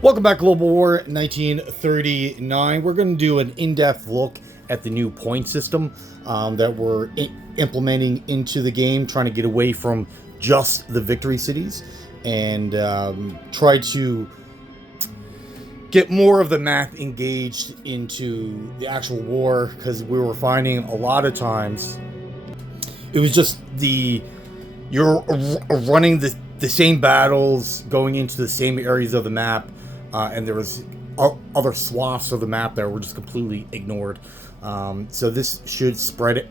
Welcome back, Global War 1939. We're going to do an in-depth look at the new point system that we're implementing into the game, trying to get away from just the victory cities and try to get more of the map engaged into the actual war, because we were finding a lot of times it was just you're running the same battles, going into the same areas of the map, and there was other swaths of the map that were just completely ignored. So this should spread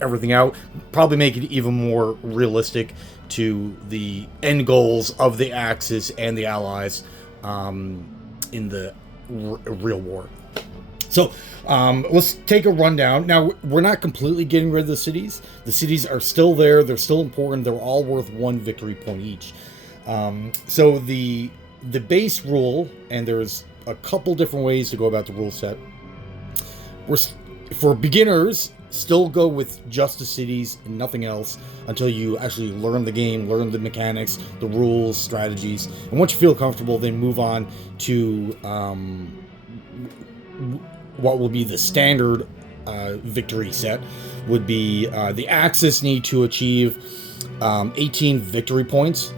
everything out, probably make it even more realistic to the end goals of the Axis and the Allies in the real war. So let's take a rundown. Now, we're not completely getting rid of the cities. The cities are still there. They're still important. They're all worth 1 victory point each. So the base rule, and there's a couple different ways to go about the rule set. For beginners, still go with just the cities and nothing else until you actually learn the game, learn the mechanics, the rules, strategies. And once you feel comfortable, then move on to what will be the standard victory set. Would be the Axis need to achieve 18 victory points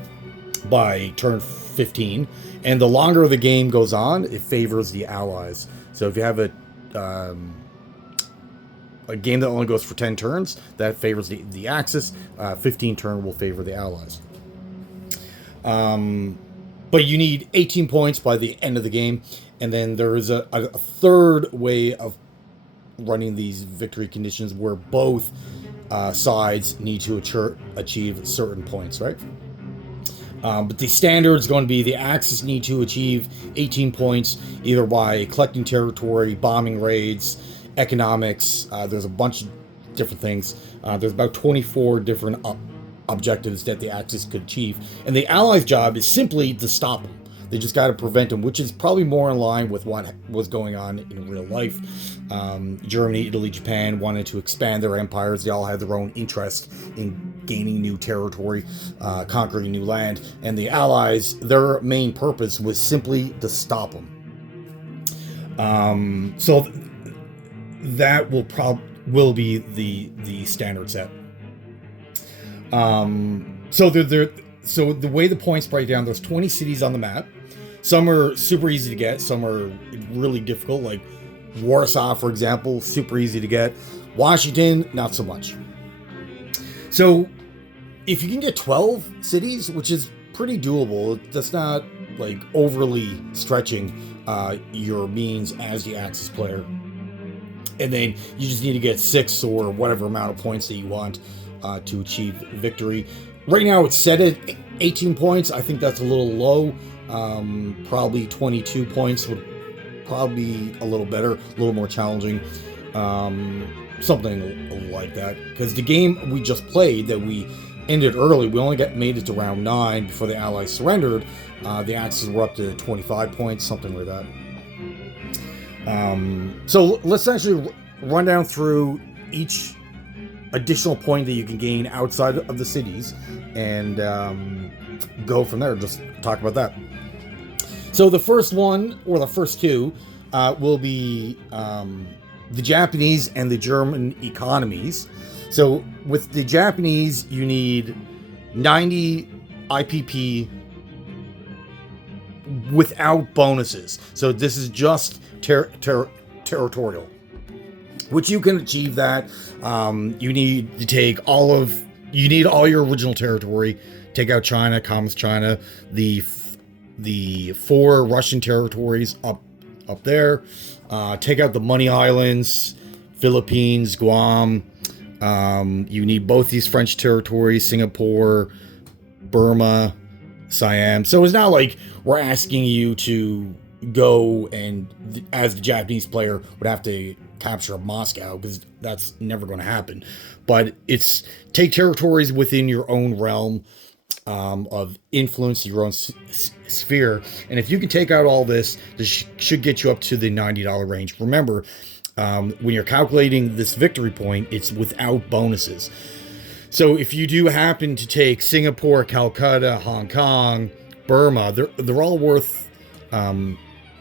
by turn 15, and the longer the game goes on, it favors the Allies. So if you have a game that only goes for 10 turns, that favors the Axis. 15 turn will favor the Allies. But you need 18 points by the end of the game. And then there is a third way of running these victory conditions where both sides need to achieve certain points, right? But the standard is going to be the Axis need to achieve 18 points, either by collecting territory, bombing raids, economics. There's a bunch of different things. There's about 24 different objectives that the Axis could achieve. And the Allies' job is simply to stop them. They just got to prevent them, which is probably more in line with what was going on in real life. Germany, Italy, Japan wanted to expand their empires. They all had their own interest in gaining new territory, conquering new land. And the Allies, their main purpose was simply to stop them. So that will be the standard set. So the way the points break down, there's 20 cities on the map. Some are super easy to get, some are really difficult, like Warsaw, for example, super easy to get. Washington, not so much. So if you can get 12 cities, which is pretty doable, that's not like overly stretching your means as the Axis player. And then you just need to get 6 or whatever amount of points that you want to achieve victory. Right now it's set at 18 points. I think that's a little low. Probably 22 points would probably be a little better, a little more challenging. Something like that. Because the game we just played that we ended early, we only made it to round 9 before the Allies surrendered. The Axis were up to 25 points, something like that. So let's actually run down through each additional point that you can gain outside of the cities and go from there. Just talk about that. So the first one, or the first two, will be the Japanese and the German economies. So with the Japanese, you need 90 IPP without bonuses. So this is just territorial, which you can achieve that. You need to take all your original territory, take out China, Communist China, the 4 Russian territories up there, take out the Money Islands, Philippines, Guam. You need both these French territories, Singapore, Burma, Siam. So it's not like we're asking you to go and, as the Japanese player, would have to capture Moscow, because that's never going to happen. But it's take territories within your own realm of influence, your own sphere. And if you can take out all this should get you up to the $90 range. Remember, when you're calculating this victory point, it's without bonuses. So if you do happen to take Singapore, Calcutta, Hong Kong, Burma, they're all worth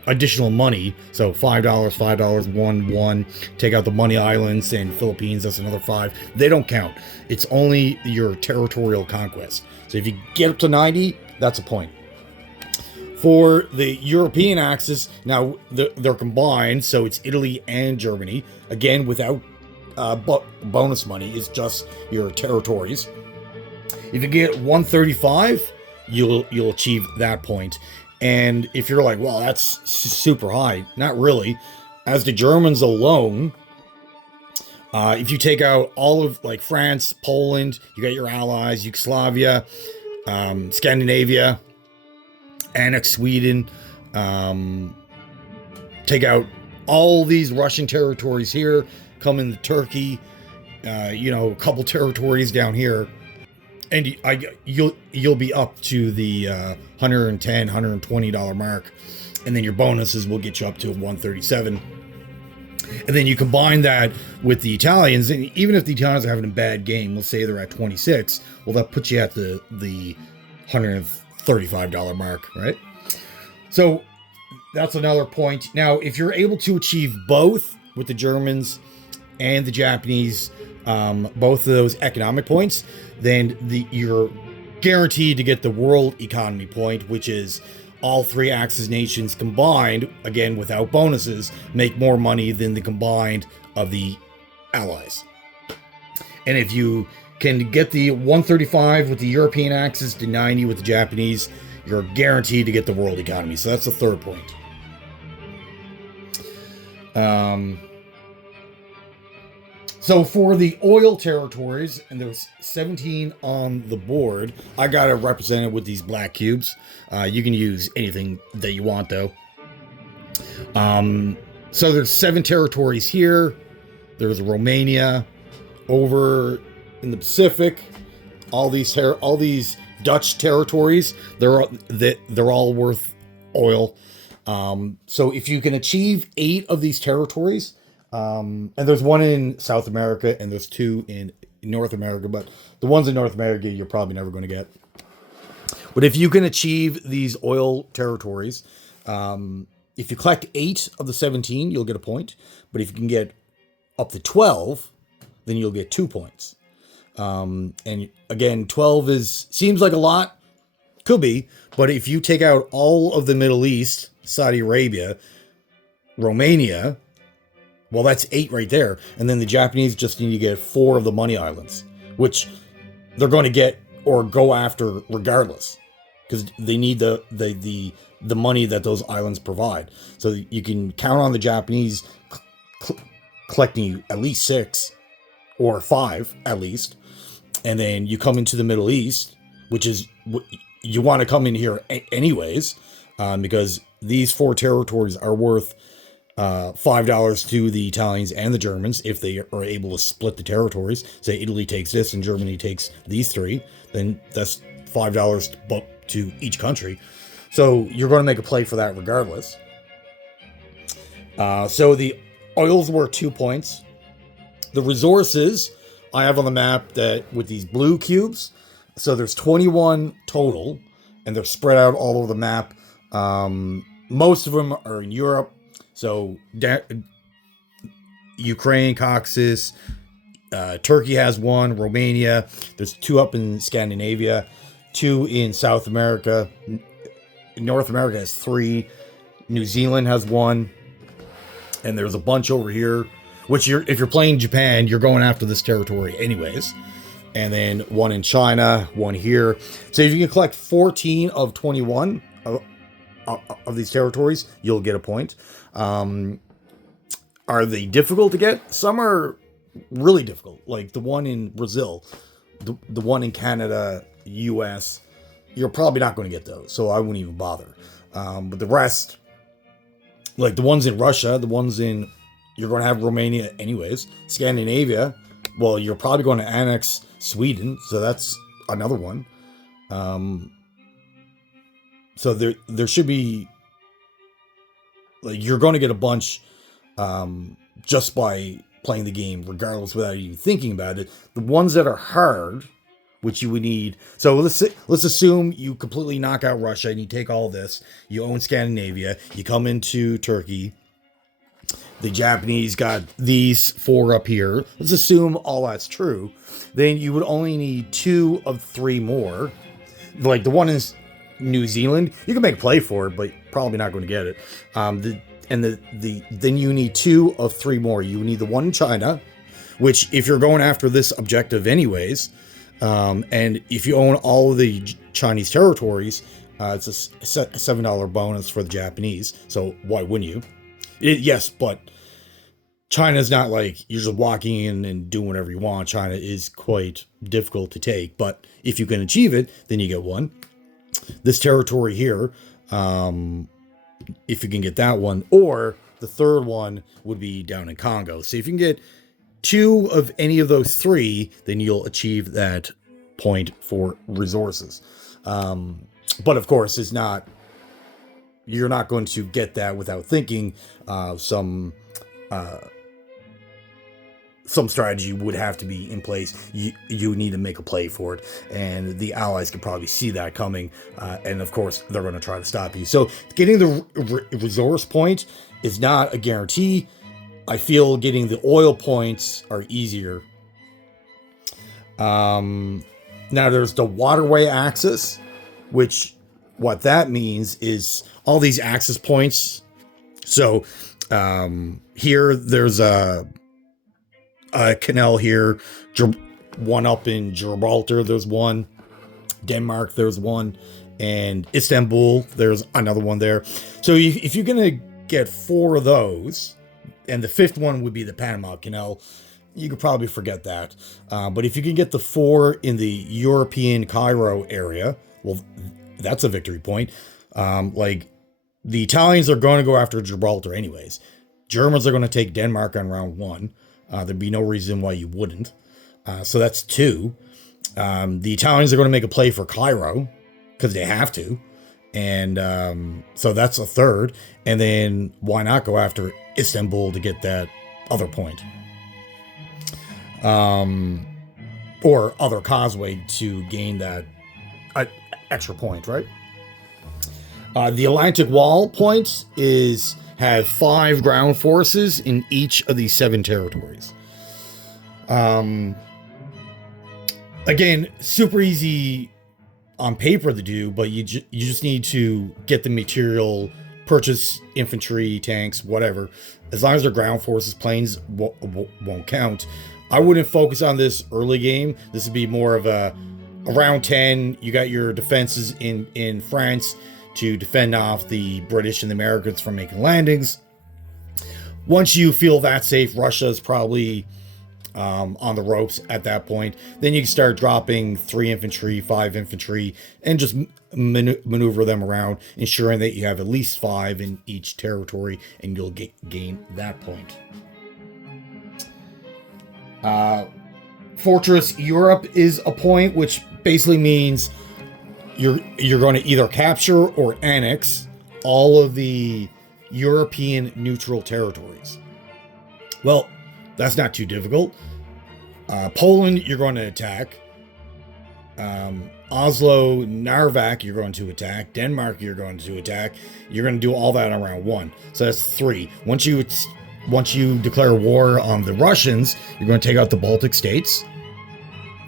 additional money. So $5, one. Take out the money islands and Philippines, that's another 5. They don't count. It's only your territorial conquest. So if you get up to 90, that's a point. For the European axis, now they're combined, so it's Italy and Germany. Again, without bonus money, it's just your territories. If you get 135, you'll achieve that point. And if you're like, well, that's super high, not really. As the Germans alone, if you take out all of like France, Poland, you got your allies, Yugoslavia, Scandinavia, annex Sweden, take out all these Russian territories here, come into Turkey, a couple territories down here, and you'll be up to the $110, $120 mark, and then your bonuses will get you up to 137. And then you combine that with the Italians, and even if the Italians are having a bad game, let's say they're at 26, well, that puts you at the $135 mark, right? So that's another point. Now, if you're able to achieve both with the Germans and the Japanese, both of those economic points, then you're guaranteed to get the world economy point, which is all 3 Axis nations combined, again without bonuses, make more money than the combined of the allies. And if you can get the 135 with the European Axis to 90 with the Japanese, you're guaranteed to get the world economy. So that's the third point. So for the oil territories, and there's 17 on the board, I got it represented with these black cubes. You can use anything that you want, though. So there's 7 territories here. There's Romania. Over in the Pacific, all these Dutch territories, they're all worth oil. So if you can achieve 8 of these territories, and there's 1 in South America and there's 2 in North America, but the ones in North America you're probably never going to get. But if you can achieve these oil territories, if you collect 8 of the 17, you'll get a point. But if you can get up to 12, then you'll get 2 points. And again, 12 seems like a lot, could be, but if you take out all of the Middle East, Saudi Arabia, Romania, well, that's 8 right there. And then the Japanese just need to get 4 of the money islands, which they're going to get or go after regardless, because they need the money that those islands provide. So you can count on the Japanese collecting at least 6 or 5 at least. And then you come into the Middle East, which is you want to come in here anyways, because these 4 territories are worth $5 to the Italians and the Germans if they are able to split the territories. Say Italy takes this and Germany takes these 3, then that's $5 to each country. So you're going to make a play for that regardless. So the oils were 2 points. The resources I have on the map that with these blue cubes. So there's 21 total, and they're spread out all over the map. Most of them are in Europe. So Ukraine, Caucasus, Turkey has 1, Romania. There's 2 up in Scandinavia, 2 in South America. North America has 3. New Zealand has 1. And there's a bunch over here, which if you're playing Japan, you're going after this territory anyways. And then 1 in China, 1 here. So if you can collect 14 of 21 of these territories, you'll get a point. Are they difficult to get? Some are really difficult, like the one in Brazil, the one in Canada, US. You're probably not going to get those, so I wouldn't even bother. But the rest, like the ones in Russia, you're going to have Romania anyways. Scandinavia, well, you're probably going to annex Sweden, so that's another one. So there should be, like, you're going to get a bunch just by playing the game, regardless, without even thinking about it. The ones that are hard which you would need. So let's assume you completely knock out Russia and you take all this. You own Scandinavia. You come into Turkey. The Japanese got these 4 up here. Let's assume all that's true. Then you would only need 2 of 3 more. Like the one in New Zealand, you can make a play for it, but probably not going to get it. Then you need 2 of 3 more. You need the one in China, which if you're going after this objective anyways, and if you own all of the Chinese territories, it's a $7 bonus for the Japanese. So why wouldn't you? Yes, but China's not like you're just walking in and doing whatever you want. China is quite difficult to take, but if you can achieve it, then you get 1. This territory here, if you can get that one, or the third one would be down in Congo. So if you can get 2 of any of those 3, then you'll achieve that point for resources. But of course, you're not going to get that without thinking. Some strategy would have to be in place. You need to make a play for it, and the allies can probably see that coming, and of course they're going to try to stop you. So getting the resource point is not a guarantee. I feel getting the oil points are easier. Now there's the waterway axis, which what that means is all these access points. So here there's a canal here, one up in Gibraltar, there's one, Denmark, there's one, and Istanbul, there's another one there. So if you're gonna get 4 of those, and the 5th one would be the Panama Canal, you could probably forget that. But if you can get the 4 in the European Cairo area, well, that's a victory point. Like the Italians are going to go after Gibraltar anyways. Germans are going to take Denmark on round 1. There'd be no reason why you wouldn't. So that's 2. The Italians are going to make a play for Cairo because they have to. And so that's a 3rd. And then why not go after Istanbul to get that other point? Or other causeway to gain that extra point, right? The Atlantic Wall points have 5 ground forces in each of these 7 territories. Again, super easy on paper to do, but you just need to get the material, purchase infantry, tanks, whatever. As long as they're ground forces, planes won't count. I wouldn't focus on this early game. This would be more of around 10. You got your defenses in France to defend off the British and the Americans from making landings. Once you feel that safe, Russia is probably on the ropes at that point. Then you can start dropping 3 infantry, 5 infantry, and just maneuver them around, ensuring that you have at least 5 in each territory, and you'll gain that point. Fortress Europe is a point, which basically means you're going to either capture or annex all of the European neutral territories. Well, that's not too difficult. Poland, you're going to attack. Oslo, Narvik, you're going to attack. Denmark, you're going to attack. You're going to do all that on round 1. So that's 3. Once you declare war on the Russians, you're going to take out the Baltic states.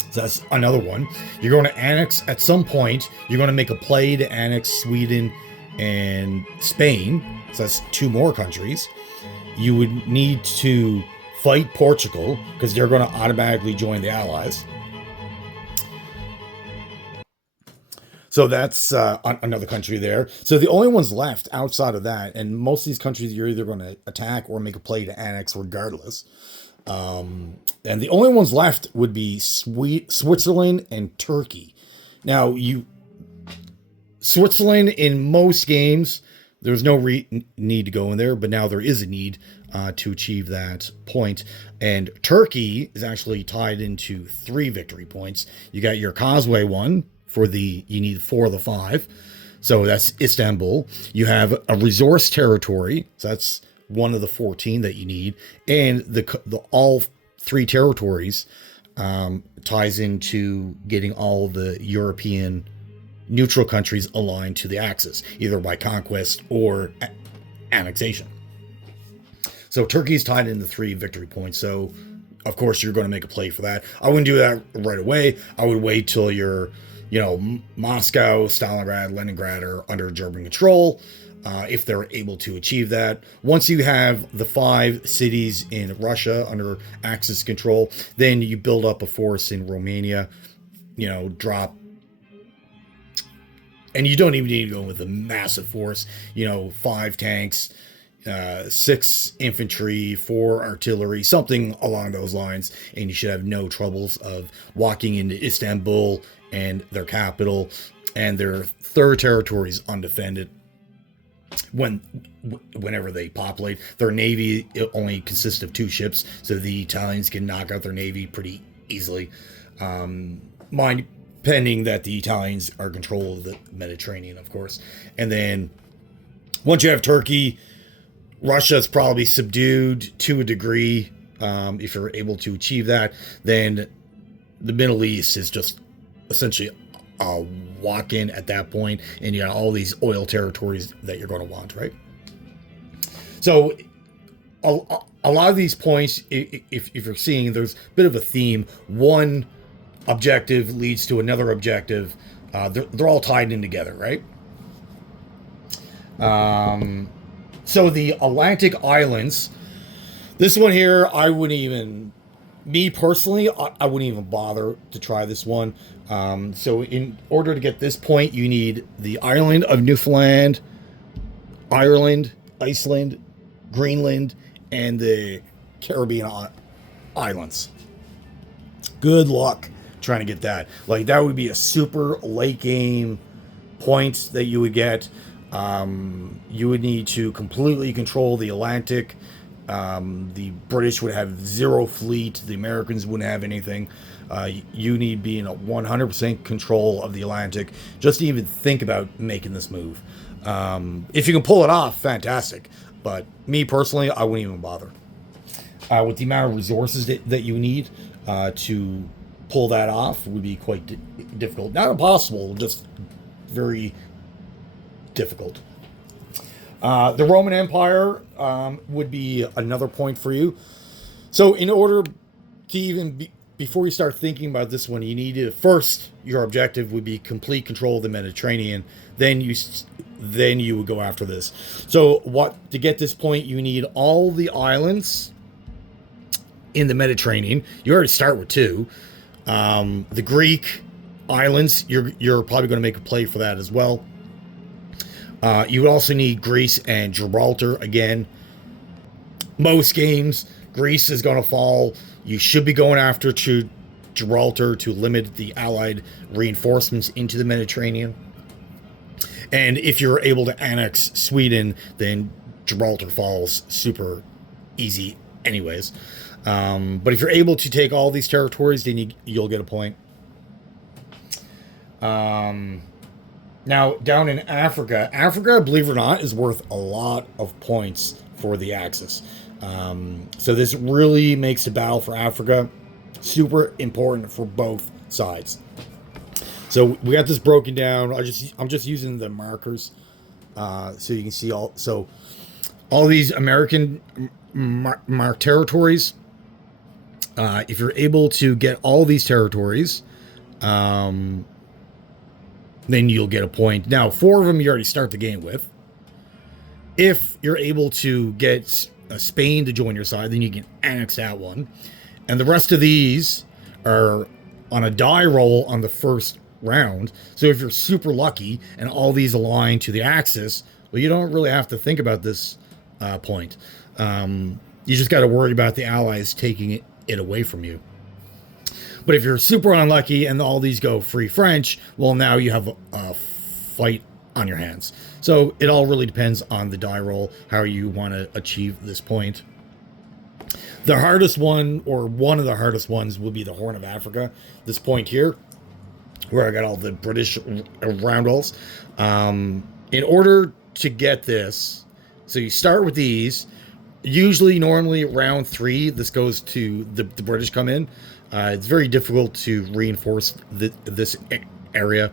So that's another one. You're going to annex at some point. You're going to make a play to annex Sweden and Spain. So that's 2 more countries. You would need to fight Portugal because they're going to automatically join the Allies. So that's another country there. So the only ones left outside of that, and most of these countries you're either going to attack or make a play to annex regardless. And the only ones left would be Switzerland and Turkey. Now, Switzerland in most games, there's no need to go in there, but now there is a need to achieve that point. And Turkey is actually tied into 3 victory points. You got your Causeway one you need 4 of the 5. So that's Istanbul. You have a resource territory. So that's one of the 14 that you need. And the all 3 territories ties into getting all the European neutral countries aligned to the Axis, either by conquest or annexation. So Turkey's tied into 3 victory points. So of course you're going to make a play for that. I wouldn't do that right away. I would wait till you're, Moscow, Stalingrad, Leningrad are under German control. If they're able to achieve that. Once you have the 5 cities in Russia under Axis control, then you build up a force in Romania, drop. And you don't even need to go with a massive force, 5 tanks, 6 infantry, 4 artillery, something along those lines. And you should have no troubles of walking into Istanbul and their capital and their third territories undefended. Whenever they populate, their navy only consists of 2 ships, so the Italians can knock out their navy pretty easily. Mind pending that the Italians are in control of the Mediterranean, of course. And then once you have Turkey, Russia's probably subdued to a degree. If you're able to achieve that, then the Middle East is just essentially walk in at that point, and you got all these oil territories that you're going to want, right? So a lot of these points, if you're seeing, there's a bit of a theme. One objective leads to another objective. They're all tied in together, right? So the Atlantic Islands, this one here, I wouldn't even, me personally, I wouldn't even bother to try this one. So in order to get this point, you need the island of Newfoundland, Ireland, Iceland, Greenland, and the Caribbean islands. Good luck trying to get that. Like, that would be a super late game point that you would get. You would need to completely control the Atlantic. The British would have 0 fleet. The Americans wouldn't have anything. You need being a 100% control of the Atlantic just to even think about making this move. If you can pull it off, fantastic. But me personally, I wouldn't even bother. With the amount of resources that you need to pull that off would be quite difficult. Not impossible, just very difficult. The Roman Empire would be another point for you. So in order to even before you start thinking about this one, you need to first, your objective would be complete control of the Mediterranean. Then you would go after this. So to get this point, you need all the islands in the Mediterranean. You already start with 2. The Greek islands, you're probably going to make a play for that as well. You would also need Greece and Gibraltar again. Most games, Greece is going to fall. You should be going after Gibraltar to limit the Allied reinforcements into the Mediterranean. And if you're able to annex Sweden, then Gibraltar falls super easy anyways. But if you're able to take all these territories, then you'll get a point. Now, down in Africa, believe it or not, is worth a lot of points for the Axis. So this really makes the battle for Africa super important for both sides. So we got this broken down. I'm just using the markers so you can see all. So all these American marked territories. If you're able to get all these territories, then you'll get a point. Now, 4 of them you already start the game with. If you're able to get Spain to join your side, then you can annex that one. And the rest of these are on a die roll on the first round. So if you're super lucky and all these align to the Axis, well, you don't really have to think about this point. You just got to worry about the Allies taking it away from you. But if you're super unlucky and all these go free French, well, now you have a fight on your hands. So it all really depends on the die roll, how you want to achieve this point. The hardest one, or one of the hardest ones, will be the Horn of Africa. This point here, where I got all the British roundels. In order to get this, so you start with these. Usually, normally, round 3, this goes to the British come in. It's very difficult to reinforce this area.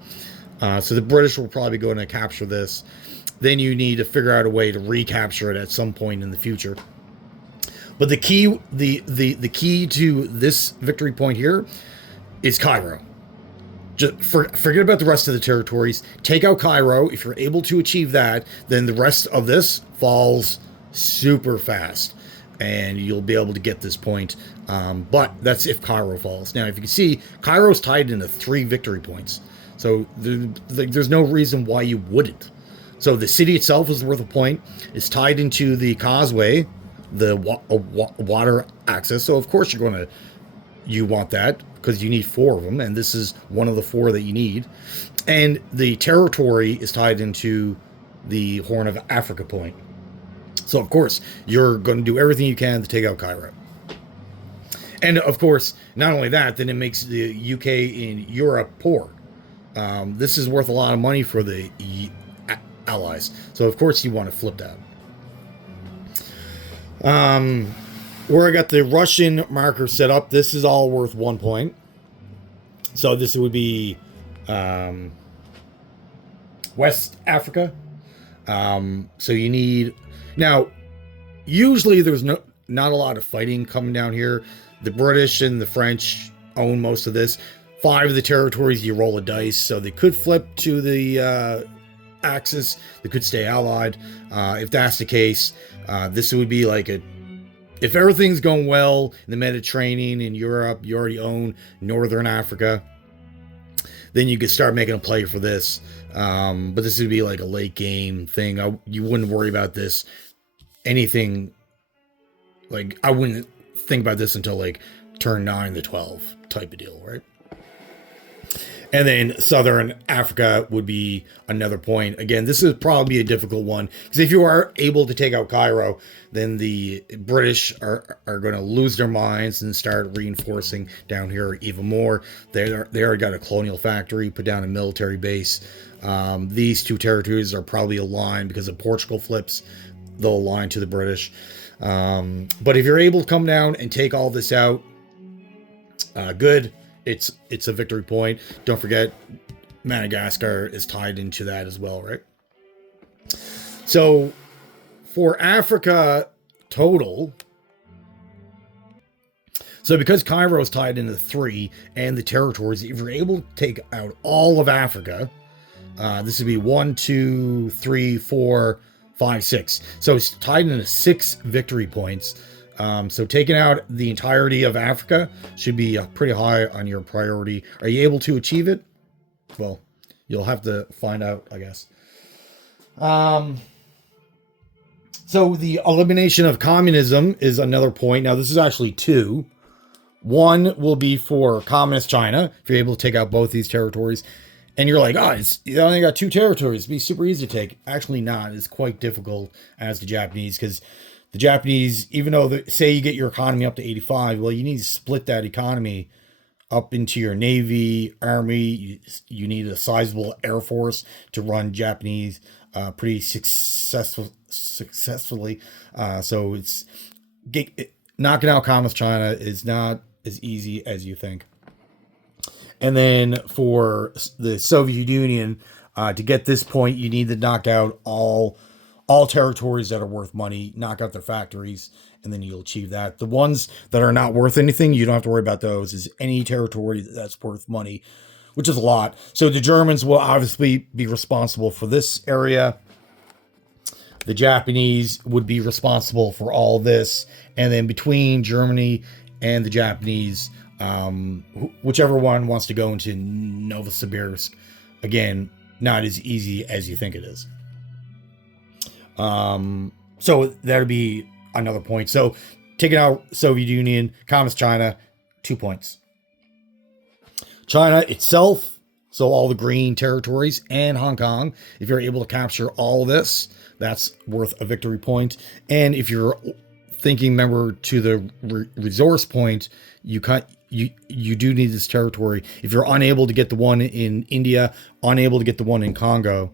So the British will probably go in and capture this. Then you need to figure out a way to recapture it at some point in the future. But the key to this victory point here is Cairo. Just forget about the rest of the territories. Take out Cairo. If you're able to achieve that, then the rest of this falls super fast, and you'll be able to get this point. But that's if Cairo falls. Now, if you can see, Cairo's tied into 3 victory points, so there's no reason why you wouldn't. So the city itself is worth a point. It's tied into the causeway, the water access. So of course you want that, because you need 4 of them, and this is one of the 4 that you need. And the territory is tied into the Horn of Africa point. So of course you're going to do everything you can to take out Cairo. And of course, not only that, then it makes the UK and Europe poor. This is worth a lot of money for the allies. So of course you want to flip that. Where I got the Russian marker set up, this is all worth 1 point. So this would be West Africa. So you need... Now, usually there's not a lot of fighting coming down here. The British and the French own most of this. 5 of the territories, you roll a dice, so they could flip to the Axis. They could stay allied. If that's the case, this would be like a... If everything's going well in the Mediterranean and Europe, you already own Northern Africa, then you could start making a play for this. But this would be like a late game thing. You wouldn't worry about this. Anything, like, I wouldn't think about this until like turn 9 to 12 type of deal, right? And then Southern Africa would be another point. Again, this is probably a difficult one, because if you are able to take out Cairo, then the British are going to lose their minds and start reinforcing down here even more. They already got a colonial factory, put down a military base. These 2 territories are probably aligned because if Portugal flips, they'll align to the British. But if you're able to come down and take all this out, good. It's a victory point. Don't forget, Madagascar is tied into that as well, right? So for Africa total, so because Cairo is tied into 3 and the territories, if you're able to take out all of Africa, this would be 1, 2, 3, 4, 5, 6. So it's tied into 6 victory points. So taking out the entirety of Africa should be pretty high on your priority. Are you able to achieve it? Well, you'll have to find out, I guess. So the elimination of communism is another point. Now, this is actually 2. 1 will be for communist China, if you're able to take out both these territories. And you're like, you only got 2 territories. It'd be super easy to take. Actually not. It's quite difficult as the Japanese, because the Japanese, even though, say you get your economy up to 85, well, you need to split that economy up into your Navy, Army. You need a sizable Air Force to run Japanese pretty successfully. So knocking out communist China is not as easy as you think. And then for the Soviet Union, to get this point, you need to knock out all territories that are worth money, knock out their factories, and then you'll achieve that. The ones that are not worth anything, you don't have to worry about those. Is any territory that's worth money, which is a lot. So the Germans will obviously be responsible for this area. The Japanese would be responsible for all this. And then between Germany and the Japanese, whichever one wants to go into Novosibirsk, again, not as easy as you think it is. So that'll be another point. So taking out Soviet Union, Communist China, 2 points. China itself, so all the green territories, and Hong Kong, if you're able to capture all of this, that's worth a victory point. And if you're thinking, remember, to the resource point, you do need this territory. If you're unable to get the one in India, unable to get the one in Congo,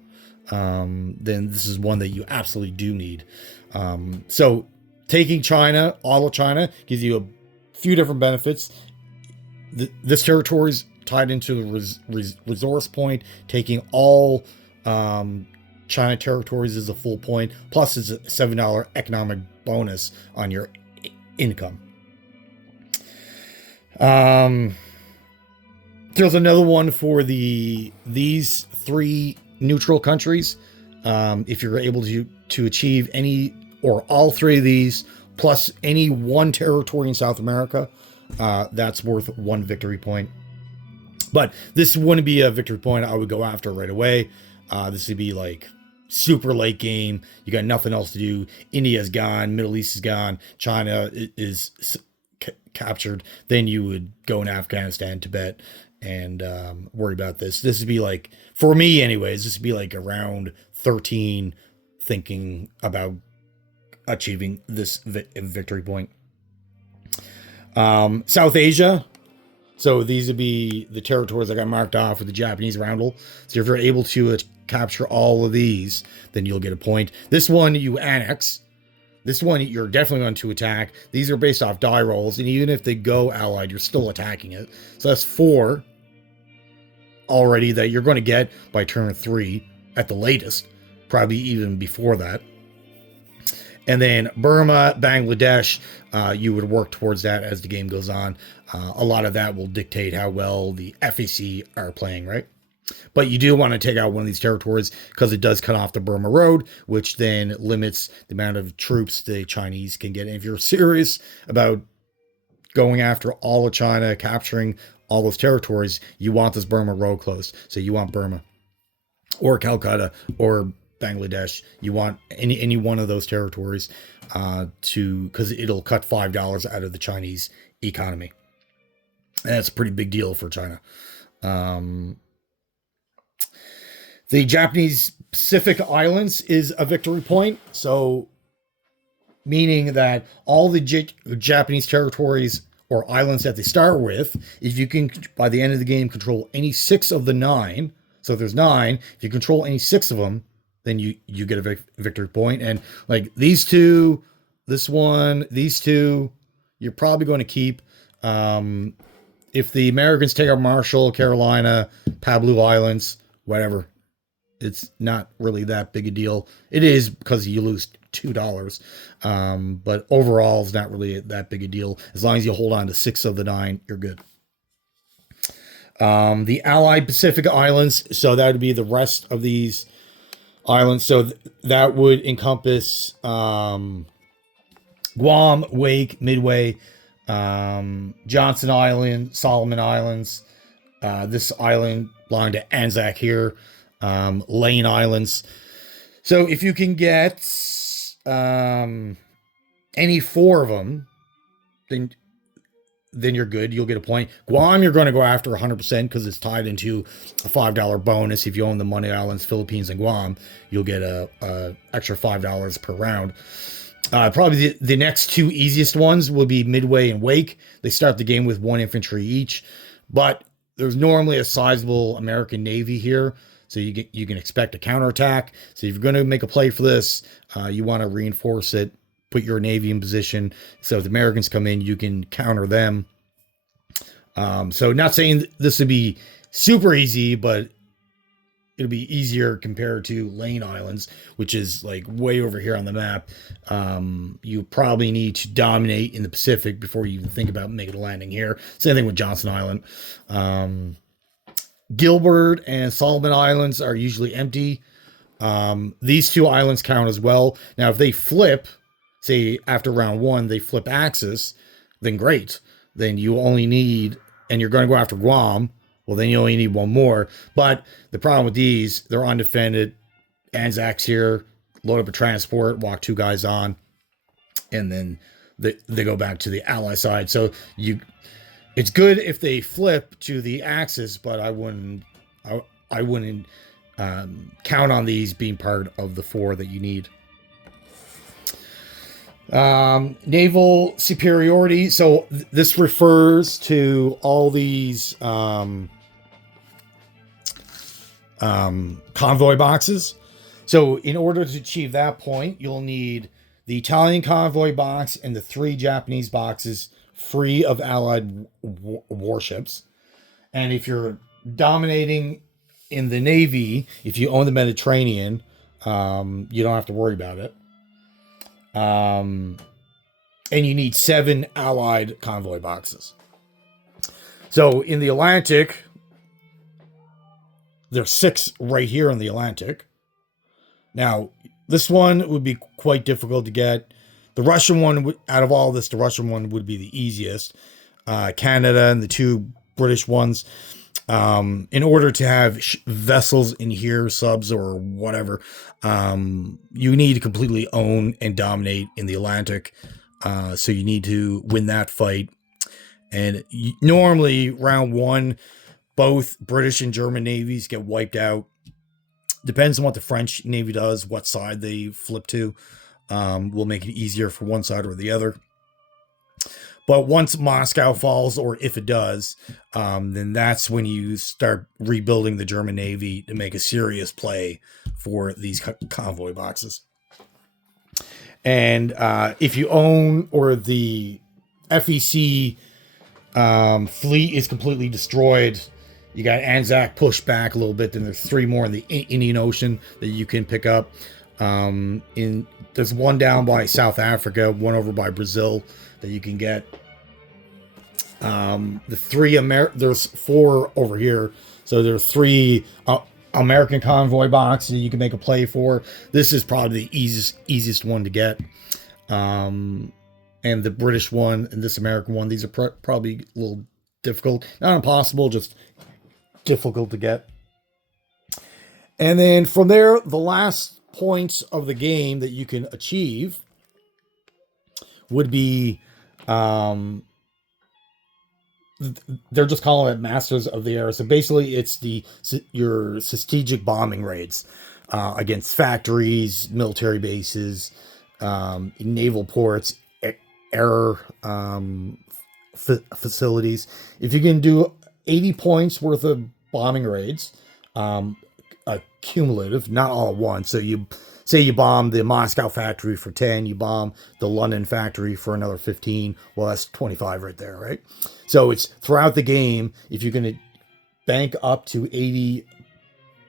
then this is one that you absolutely do need. So taking China, all of China, gives you a few different benefits. this territory is tied into the resource point. Taking all China territories is a full point. Plus, it's a $7 economic bonus on your income. There's another one for these 3 neutral countries. If you're able to achieve any or all 3 of these, plus any 1 territory in South America, that's worth 1 victory point. But this wouldn't be a victory point I would go after right away. This would be like super late game. You got nothing else to do. India's gone. Middle East is gone. China is captured. Then you would go in Afghanistan, Tibet, and worry about this. This would be like, for me anyways, this would be like around 13 thinking about achieving this victory point. South Asia. So these would be the territories that got marked off with the Japanese roundel. So if you're able to capture all of these, then you'll get a point. This one you annex. This one you're definitely going to attack. These are based off die rolls, and even if they go allied, you're still attacking it. So that's 4 already that you're going to get by turn 3 at the latest, probably even before that. And then Burma, Bangladesh, you would work towards that as the game goes on. A lot of that will dictate how well the FAC are playing, right? But you do want to take out one of these territories because it does cut off the Burma Road, which then limits the amount of troops the Chinese can get. And if you're serious about going after all of China, capturing all those territories, you want this Burma Road closed. So you want Burma or Calcutta or Bangladesh. You want any one of those territories because it'll cut $5 out of the Chinese economy. And that's a pretty big deal for China. The Japanese Pacific Islands is a victory point. So meaning that all the Japanese territories or islands that they start with, if you can, by the end of the game, control any 6 of the 9. So if there's 9, if you control any 6 of them, then you get a victory point. And like these 2, this one, these 2, you're probably going to keep. If the Americans take out Marshall, Carolina, Pablo Islands, whatever, it's not really that big a deal. It is because you lose $2. But overall, it's not really that big a deal. As long as you hold on to 6 of the 9, you're good. The Allied Pacific Islands, so that would be the rest of these islands. So that would encompass Guam, Wake, Midway, Johnson Island, Solomon Islands, this island belonging to Anzac here, Lane Islands. So if you can get any 4 of them, then you're good. You'll get a point. Guam, you're going to go after 100% because it's tied into a $5 bonus. If you own the Money Islands, Philippines, and Guam, you'll get a extra $5 per round. Probably the next 2 easiest ones will be Midway and Wake. They start the game with 1 infantry each, but there's normally a sizable American Navy here, so you can expect a counterattack. So if you're going to make a play for this, you want to reinforce it, put your Navy in position, so if the Americans come in, you can counter them. So not saying this would be super easy, but it'll be easier compared to Lane Islands, which is like way over here on the map. You probably need to dominate in the Pacific before you even think about making a landing here. Same thing with Johnson Island. Gilbert and Solomon Islands are usually empty. These 2 islands count as well. Now, if they flip, say after round 1, they flip axis, then great. Then you only need, and you're going to go after Guam, well, then you only need 1 more. But the problem with these, they're undefended. Anzacs here, load up a transport, walk 2 guys on, and then they go back to the ally side. So it's good if they flip to the axis, but I wouldn't count on these being part of the 4 that you need. Naval superiority. So this refers to all these convoy boxes. So in order to achieve that point, you'll need the Italian convoy box and the 3 Japanese boxes free of Allied warships. And if you're dominating in the Navy, if you own the Mediterranean, you don't have to worry about it. And you need 7 Allied convoy boxes. So in the Atlantic, there's 6 right here in the Atlantic. Now, this one would be quite difficult to get. The Russian one, out of all this, the Russian one would be the easiest. Canada and the 2 British ones. In order to have vessels in here, subs or whatever, you need to completely own and dominate in the Atlantic. So you need to win that fight. And normally, round 1, both British and German navies get wiped out. Depends on what the French Navy does, what side they flip to. Will make it easier for one side or the other. But once Moscow falls, or if it does, then that's when you start rebuilding the German Navy to make a serious play for these convoy boxes. And if you own, or the FEC fleet is completely destroyed, you got Anzac pushed back a little bit, then there's 3 more in the Indian Ocean that you can pick up. There's one down by South Africa, one over by Brazil that you can get. There's 4 over here, so there's 3 American convoy boxes you can make a play for. This is probably the easiest one to get. And the British one and this American one, these are probably a little difficult. Not impossible, just difficult to get. And then from there, the last points of the game that you can achieve would be, they're just calling it Masters of the Air. So basically it's your strategic bombing raids against factories, military bases, naval ports, air facilities. If you can do 80 points worth of bombing raids, cumulative, not all at once. So you say you bomb the Moscow factory for 10, you bomb the London factory for another 15. Well, that's 25 right there, right? So it's throughout the game. If you're going to bank up to 80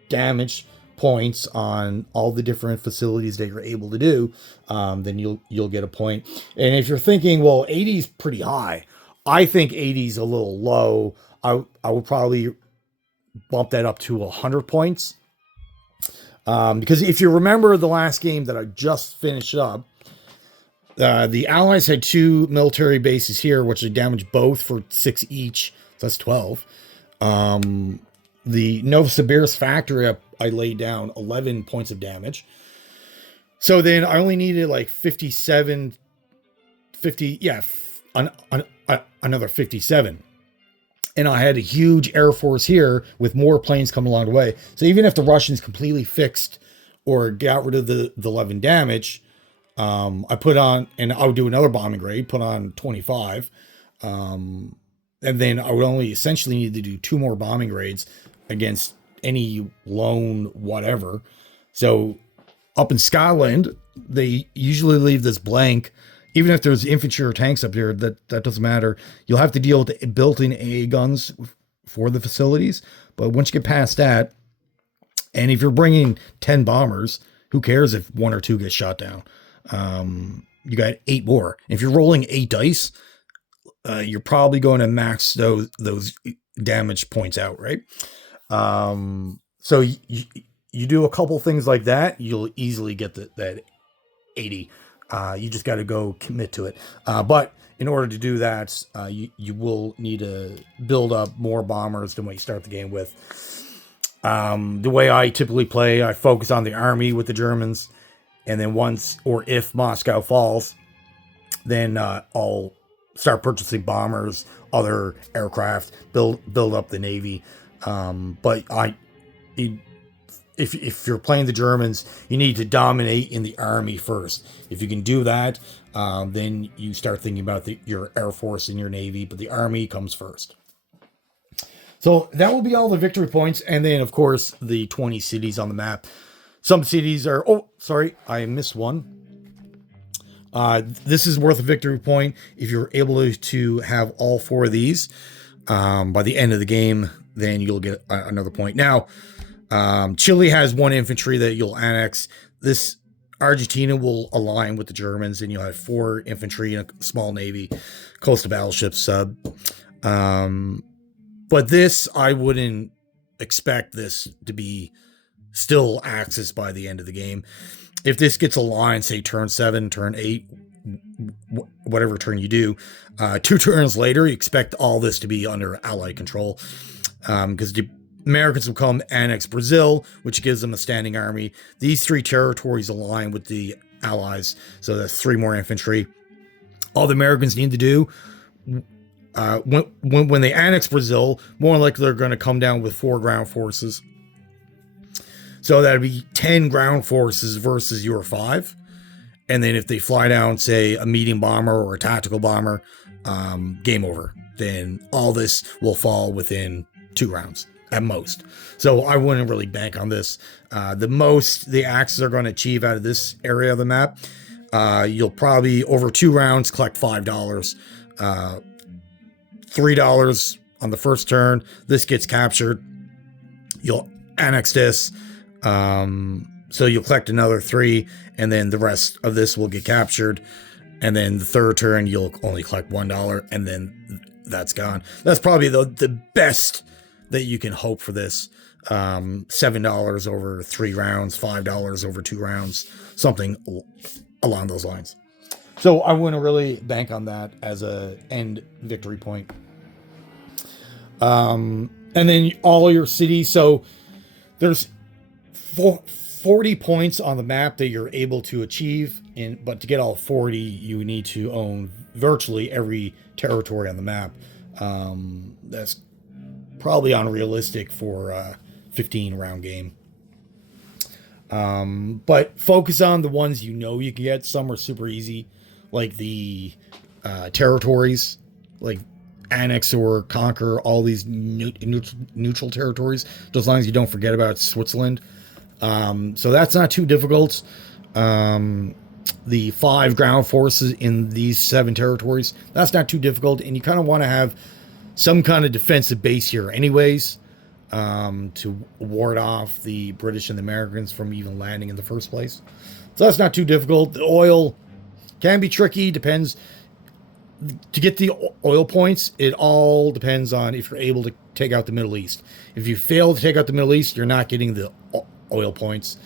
damage points on all the different facilities that you're able to do, then you'll get a point. And if you're thinking, well, 80 is pretty high, I think 80 is a little low. I would probably bump that up to 100 points. Because if you remember the last game that I just finished up, the Allies had 2 military bases here, which they damaged both for 6 each. So that's 12. The Novosibirsk factory, I laid down 11 points of damage. So then I only needed like 50, another 57. And I had a huge air force here with more planes coming along the way. So even if the Russians completely fixed or got rid of the 11 damage, I put on, and I would do another bombing raid, put on 25. And then I would only essentially need to do 2 more bombing raids against any lone whatever. So up in Scotland, they usually leave this blank. Even if there's infantry or tanks up there, that doesn't matter. You'll have to deal with the built-in AA guns for the facilities. But once you get past that, and if you're bringing 10 bombers, who cares if 1 or 2 get shot down? You got 8 more. If you're rolling 8 dice, you're probably going to max those damage points out, right? So you do a couple things like that, you'll easily get that 80. You just got to go commit to it. But in order to do that, you will need to build up more bombers than what you start the game with. The way I typically play, I focus on the army with the Germans. And then once or if Moscow falls, then I'll start purchasing bombers, other aircraft, build up the Navy. But if you're playing the Germans, you need to dominate in the army first. If you can do that, then you start thinking about your Air Force and your Navy, but the army comes first. So that will be all the victory points. And then, of course, the 20 cities on the map. Some cities are... Oh, sorry, I missed one. This is worth a victory point if you're able to have all 4 of these by the end of the game. Then you'll get another point. Now, Chile has 1 infantry that you'll annex. This Argentina will align with the Germans, and you'll have 4 infantry and a small navy, coastal battleship sub. But this, I wouldn't expect this to be still Axis by the end of the game. If this gets aligned, say turn 7, turn 8, whatever turn you do, 2 turns later, you expect all this to be under Allied control. Because the Americans will come annex Brazil, which gives them a standing army. These 3 territories align with the Allies, so that's 3 more infantry. All the Americans need to do, when they annex Brazil, more likely they're going to come down with 4 ground forces. So that'd be 10 ground forces versus your 5. And then if they fly down, say, a medium bomber or a tactical bomber, game over. Then all this will fall within 2 rounds at most. So I wouldn't really bank on this. The most the Axis are going to achieve out of this area of the map, you'll probably, over 2 rounds, collect $5. $3 on the first turn. This gets captured. You'll annex this. So you'll collect another 3, and then the rest of this will get captured. And then the third turn, you'll only collect $1, and then that's gone. That's probably the best that you can hope for this. $7 over 3 rounds, $5 over 2 rounds, something along those lines. So I wouldn't really bank on that as a end victory point. And then all your cities. So there's 40 points on the map that you're able to achieve. But to get all 40, you need to own virtually every territory on the map. That's probably unrealistic for a 15-round game. But focus on the ones you know you can get. Some are super easy, like the territories, like annex or conquer all these neutral territories, just as long as you don't forget about Switzerland. So that's not too difficult. The 5 ground forces in these 7 territories, that's not too difficult, and you kind of want to have some kind of defensive base here anyways, to ward off the British and the Americans from even landing in the first place. So that's not too difficult. The oil can be tricky, depends. To get the oil points, it all depends on if you're able to take out the Middle East. If you fail to take out the Middle East, you're not getting the oil points.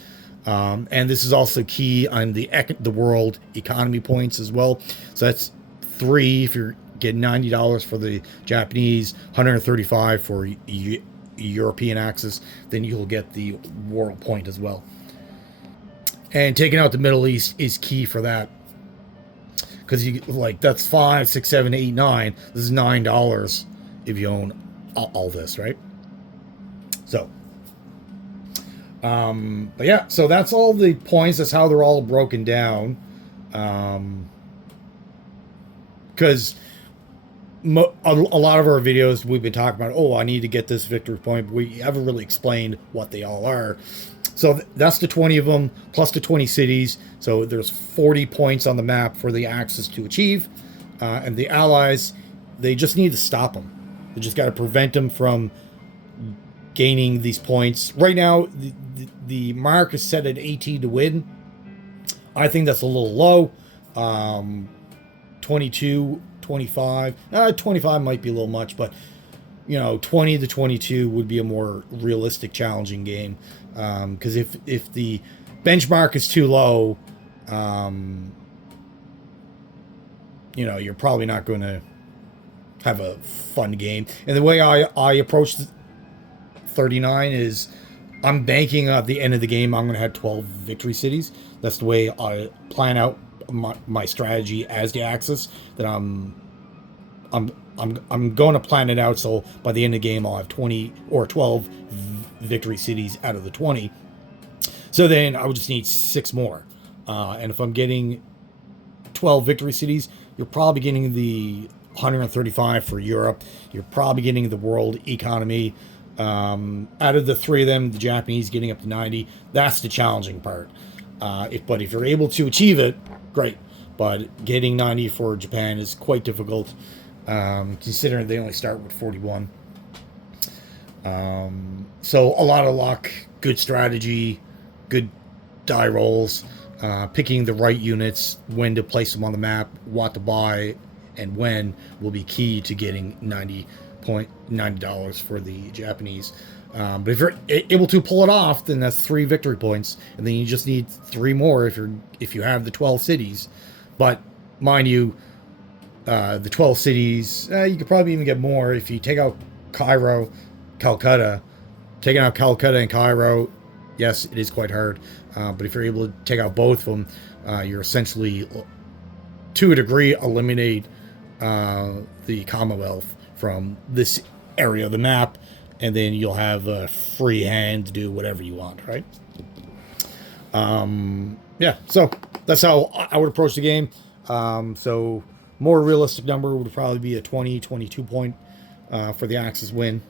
And this is also key on the world economy points as well. So that's 3 if you're getting $90 for the Japanese, 135 for European Axis, then you'll get the world point as well. And taking out the Middle East is key for that. Because you that's 5, 6, 7, 8, 9. This is $9 if you own all this, right? So, but yeah, so that's all the points. That's how they're all broken down. Because a lot of our videos we've been talking about, I need to get this victory point, but we haven't really explained what they all are. So that's the 20 of them, plus the 20 cities. So there's 40 points on the map for the Axis to achieve. And the Allies, they just need to stop them. They just got to prevent them from gaining these points. Right now, the mark is set at 18 to win. I think that's a little low. 22, 25. 25 might be a little much, but 20 to 22 would be a more realistic, challenging game. Because if the benchmark is too low, you're probably not going to have a fun game. And the way I approach 39 is I'm banking at the end of the game I'm going to have 12 victory cities. That's the way I plan out my strategy as the Axis. That I'm going to plan it out so by the end of the game I'll have 20 or 12 victory cities out of the 20. So then I would just need 6 more. And if I'm getting 12 victory cities, you're probably getting the 135 for Europe. You're probably getting the world economy. Out of the 3 of them, the Japanese getting up to 90. That's the challenging part. But if you're able to achieve it, great. but getting 90 for Japan is quite difficult, considering they only start with 41. So a lot of luck, good strategy, good die rolls, picking the right units, when to place them on the map, what to buy, and when will be key to getting $90 for the Japanese. But if you're able to pull it off, then that's 3 victory points, and then you just need 3 more if you have the 12 cities. But mind you, the 12 cities, you could probably even get more if you take out Cairo, Calcutta. Taking out Calcutta and Cairo, yes, it is quite hard. But if you're able to take out both of them, you're essentially, to a degree, eliminate the Commonwealth from this area of the map, and then you'll have a free hand to do whatever you want, right? Yeah, so that's how I would approach the game. So more realistic number would probably be a 22 point for the Axis win.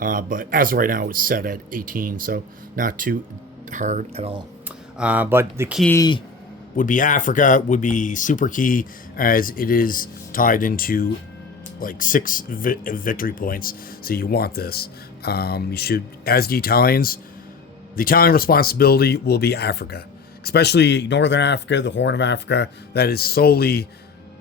But as of right now, it's set at 18, so not too hard at all. But the key would be Africa, would be super key, as it is tied into like 6 victory points. So you want this. You should, as the Italian responsibility will be Africa, especially Northern Africa, the Horn of Africa. That is solely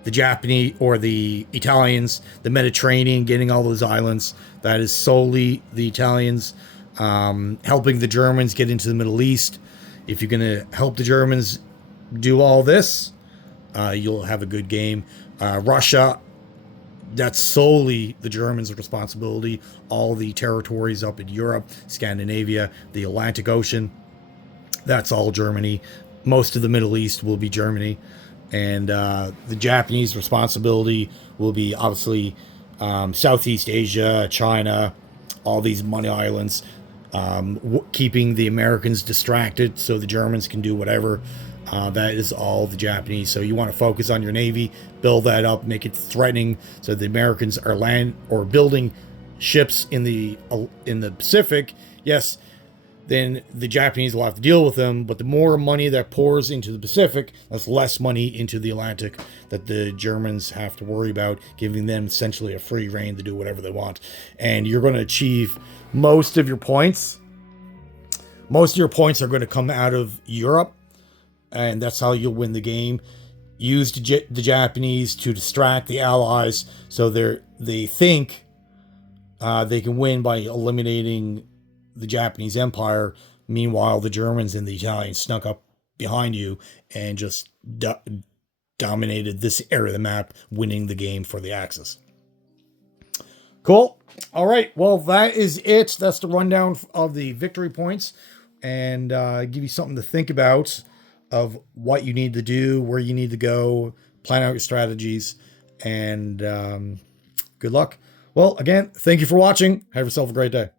the Japanese or the Italians. The Mediterranean, getting all those islands, that is solely the Italians. Helping the Germans get into the Middle East. If you're going to help the Germans do all this, you'll have a good game. Russia, that's solely the Germans' responsibility. All the territories up in Europe, Scandinavia, the Atlantic Ocean, that's all Germany. Most of the Middle East will be Germany. And the Japanese responsibility will be obviously Southeast Asia, China, all these money islands, keeping the Americans distracted so the Germans can do whatever. That is all the Japanese. So you want to focus on your Navy, build that up, make it threatening, so the Americans are land or building ships in the Pacific. Yes, then the Japanese will have to deal with them, but the more money that pours into the Pacific, that's less money into the Atlantic that the Germans have to worry about, giving them essentially a free rein to do whatever they want. And you're going to achieve most of your points. Most of your points are going to come out of Europe, and that's how you'll win the game. Use the Japanese to distract the Allies, so they think they can win by eliminating the Japanese Empire. Meanwhile, the Germans and the Italians snuck up behind you and just dominated this area of the map, winning the game for the Axis. Cool. All right. Well, that is it. That's the rundown of the victory points, and give you something to think about of what you need to do, where you need to go, plan out your strategies, and good luck. Well, again, thank you for watching. Have yourself a great day.